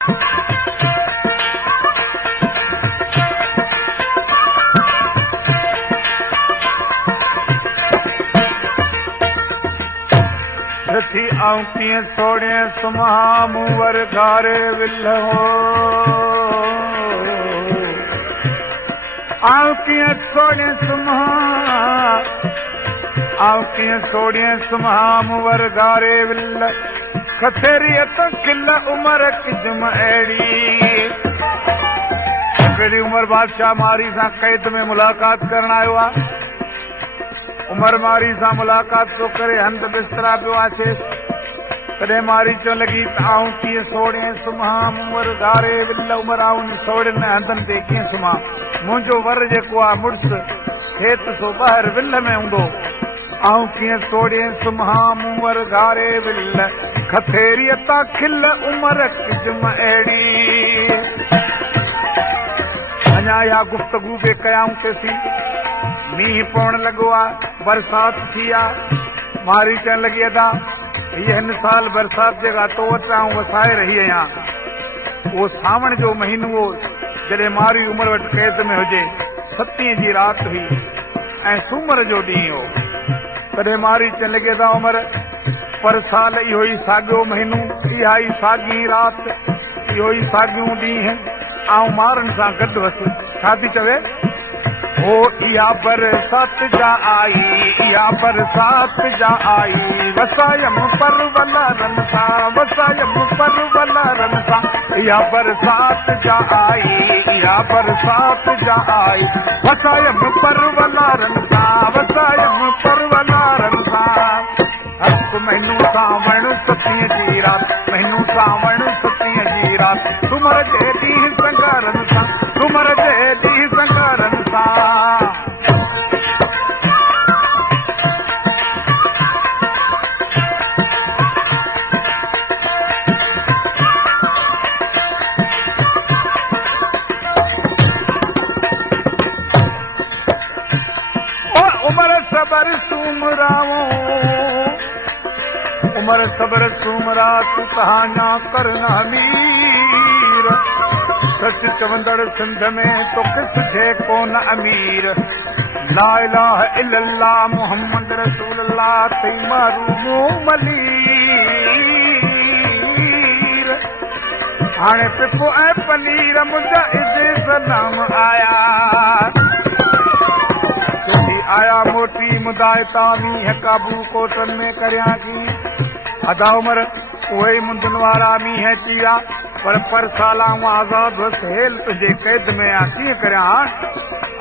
रथी आऊं कीअं सोड़े सुम्हा मूं वर घारे विल हो आऊं कीअं सोड़े सुम्हा आऊं कीअं सोड़े सुम्हा मूं वर घारे विल खथेरियत खिल उमर किजम अहिड़ी पहिरीं उमर बादशाह मारी सां कैद में मुलाक़ात करण आयो आहे। उमर मारी सां मुलाक़ात तो करे हंध बिस्तरा पियो आछेसि तॾहिं मारी चवण लॻी त आऊं कीअं सोड़े सुम्हा मूं वर घारे विल उमर आऊं सोड़ियुनि हंधनि ते कीअं सुम्हा मुंहिंजो वर जेको आहे मुड़ुसु खेत सो ॿाहिरि विल में हूंदो आऊं कीअं सोड़े सुम्हा मूं वर घारे विल खथेरीअ तां खिल उमर किजम अहिड़ी। अञा इहा गुफ़्तगू बि कयाऊं तेसी मींहुं पवण लॻो आहे बरसात थी आहे मारी चवण लॻी अदा हीअ हिन साल बरसात जेका तो वटि आऊं वसाए रही आहियां उहो सावण जो महीनो जॾहिं मारी उमर वटि कैद में हुजे 7 जी राति हुई ऐं सूमर जो ॾींहुं हो तॾहिं मारी चवण लॻी अदा उमर पर साल इहो ई साॻियो महीनो इहा ई साॻी राति इहो ई साॻियूं ॾींहं आऊं मारनि सां गॾु हुअसि छा थी चवे ओ इहा बरसात जा आई इहा बरसात जा आई वसायम परवलरन सां वसायम परवलरन सां इहा बरसात जा आई इहा बरसात जा आई वसायम परवलरन सां वसायम परवलरन सां हक महीनो सावण 7 जी राति महीनो सावण 7 जी राति तुमर जे ॾींहुं संगारन सां तुमर जे ॾींहुं संगारन सां उमर सबर सूमराओ उमर सबर सूमरा तू कहाना करन अमीर सच चवंदड़ सिंध में तो किस थे कोन अमीर ला इलाहा इल्लल्लाह मुहम्मद रसूलुल्लाह तई मारू मलीर हाणे पिपो ऐं पनीर मुंहिंजा इज़े सलाम आया आया मोटी मुदाए तामी है काबू कोटन में करिया की अदा उमर उहे मुंदन वारा मींह चिया पर साला आज़ाद हुअसि हेल तुंहिंजे कैद में आ कीअं करियां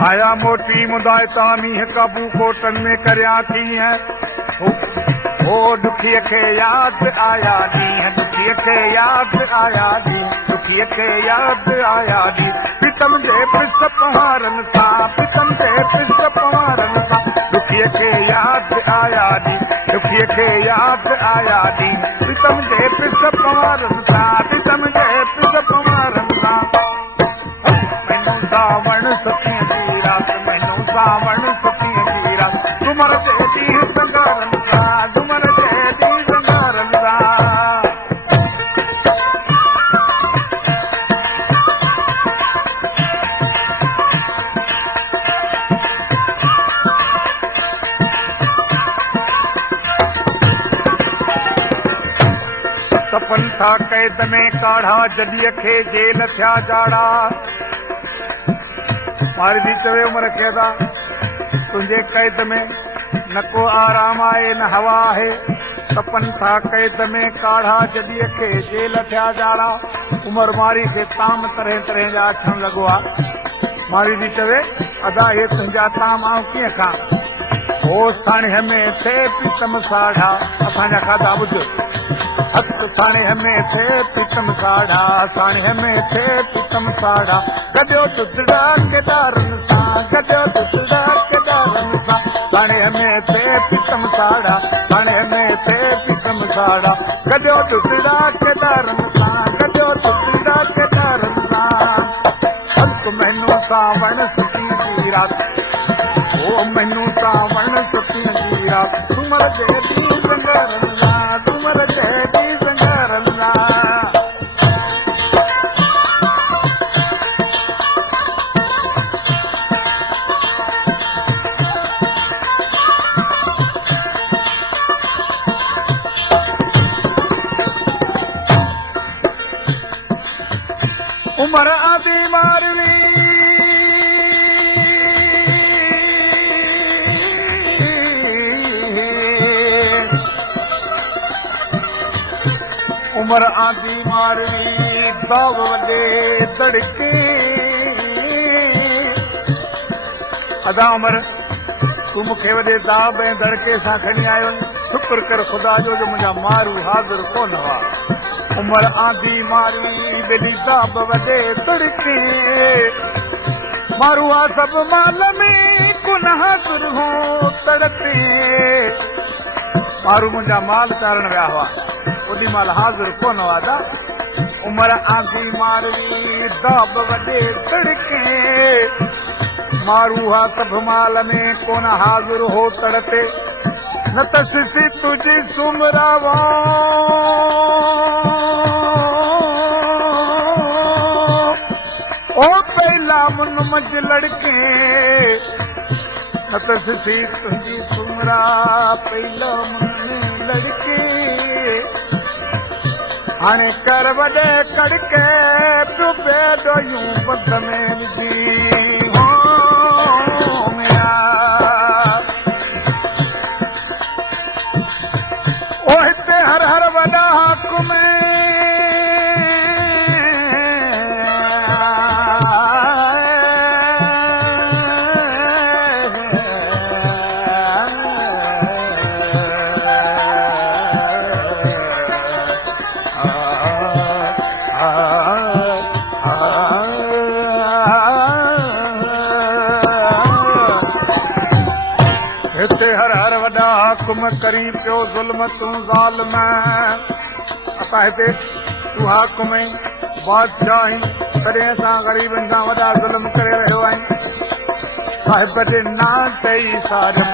आया मोटी मुदाए तामी है काबू कोटन में करिया कीअं ओ दुखीअ खे यादि आया ॾींहं दुखीअ खे यादि आया ॾींहं दुखीअ खे यादि आया ॾींहं प्रीतम जे पिस पवारनि सां प्रीतम जे पिस पवारनि सां दुखीअ खे यादि आया ॾींहं दुखीअ खे यादि आया ॾींहं प्रीतम जे पिस पवारनि सां प्रीतम जे पिस पवारनि सां महीनो सावण 7 जी राति महीनो सावण 7 जी राति तुमर जे ॾींहुं संगारनि सां तुमर जे ॾींहुं संगारनि सां तपन था कैद में काढ़ा जॾीअ खे जेल थिया जाड़ा मारी बि चवे उमर खे था तुंहिंजे कैद में न को आराम आहे न हवा आहे तपन था कैद में काढ़ा जॾीअ खे जेल थिया जाड़ा उमर मारी खे ताम तरह तरह जा अचण लॻो आहे मारी बि चवे अदा हे तुंहिंजा ताम आऊं कीअं खां हो साणीअ में थे प्रीतम साढ़ा असांजा खाधा ॿुध हथ साणीअ में थे प्रीतम साढ़ा साणीअ में थे प्रीतम साढ़ा गॾियो तुतड़ा केदारनि सां गॾियो तुतड़ा केदारनि सां साणीअ में थे प्रीतम साढ़ा साणीअ में थे प्रीतम साढ़ा गॾियो तुतड़ा केदारनि सां गॾियो तुतड़ा केदारनि सां हक महीनो सावण 7 जी राति ओ महीनो सावण 7 जी राति तुमर जे ॾींहुं संगारनि सां तुमर जे ॾींहुं संगारनि सां उमर आदि मारवी उमर आदि मारवी दाव वॾे तड़के अदा उमर तूं मूंखे वॾे दाब ऐं दड़के सां खणी आयो शुक्र कर ख़ुदा जो मुंहिंजा मारू हाज़िर कोन हुआ उमर आंधी मारी बेली दाब वॾे तड़के मारू आ सभु माल में कुन हाज़िर हो तड़के मारू मुंहिंजा माल चारण विया हुआ ओॾी महिल हाज़िर कोन हुआ दा उमर आंधी मारवी दाब वॾे तड़के मारू हा सभु माल में कोन हाज़िर हो तड़ते न त सिसी तुझी सुमरावा ओ पहला मुन मज लड़के न त सिसी तुझी सुमरा पहला मुन लड़के हाणे कर वॾे कड़के तूं पेदो यूं बद में विझी हर हर वॾा हुकुम हिते हर हर वॾा हुकुम करी पियो ज़ुल्म तूं ज़ालिम असां हिते तूं हाकुम आहीं बादशाह आहीं तॾहिं असां ग़रीबनि सां वॾा ज़ुल्म करे रहियो आहियूं साहिब जे ना सही सारम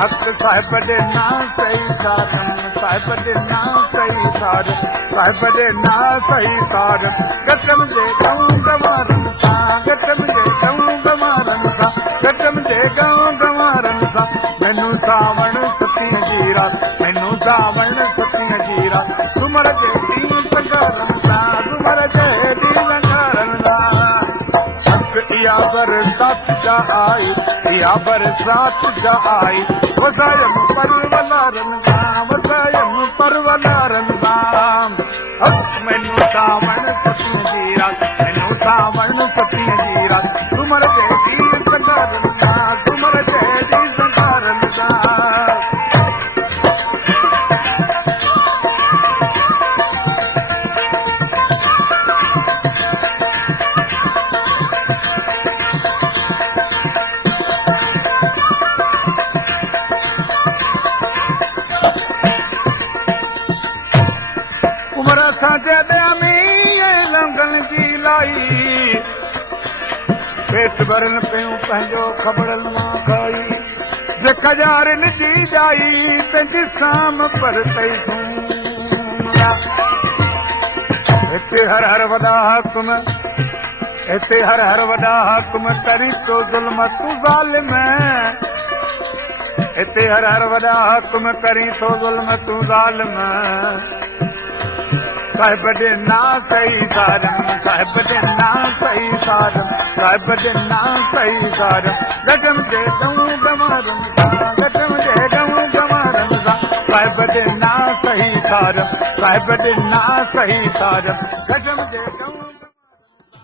हक़ साहिब जे ना सही सारम साहिब जे ना सही सारम साहिब जे ना सही सारम गटम जे गांव गवारनि सां गटम जे गांव गवारनि सां गटम जे गांव गवारनि सां मैनू सावण सतीअ जी रात मैनू सावण सतीअ जी रात सुमर जे ॾींहुं संगारनि सां सुमर जे ॾींहुं संगारनि सां हक़ इहा बरसात जा आई इहा बरसात जा आई वसायम परवलारनि सां वसायम परवलारनि सां हक़ मैनू सावण सतीअ जी रात मैनू सावण सतीअ जी रात सुमर जे ॾींहुं संगारनि सां सुमर जे ॾींहुं संगारनि सां लंगन जी लाई पेट भरन पियूं पंहिंजो खबरन मां खाई जे खजारनि जी जाई पंहिंजी साम पर तई हिते हर हर वॾा हुकुम हिते हर हर वॾा हुकुम करी तो ज़ुल्म तूं ज़ालिम हिते हर हर वॾा हुकुम करी तो ज़ुल्म तूं ज़ालिम साहिब जे ना सही सारम साहिब जे ना सही सारम साहिब जे ना सही सारम गजम जे गांव गवारनि सां गजम जे गांव गवारनि सां साहिब जे ना सही सारम साहिब जे ना सही सारम गजम जे गांव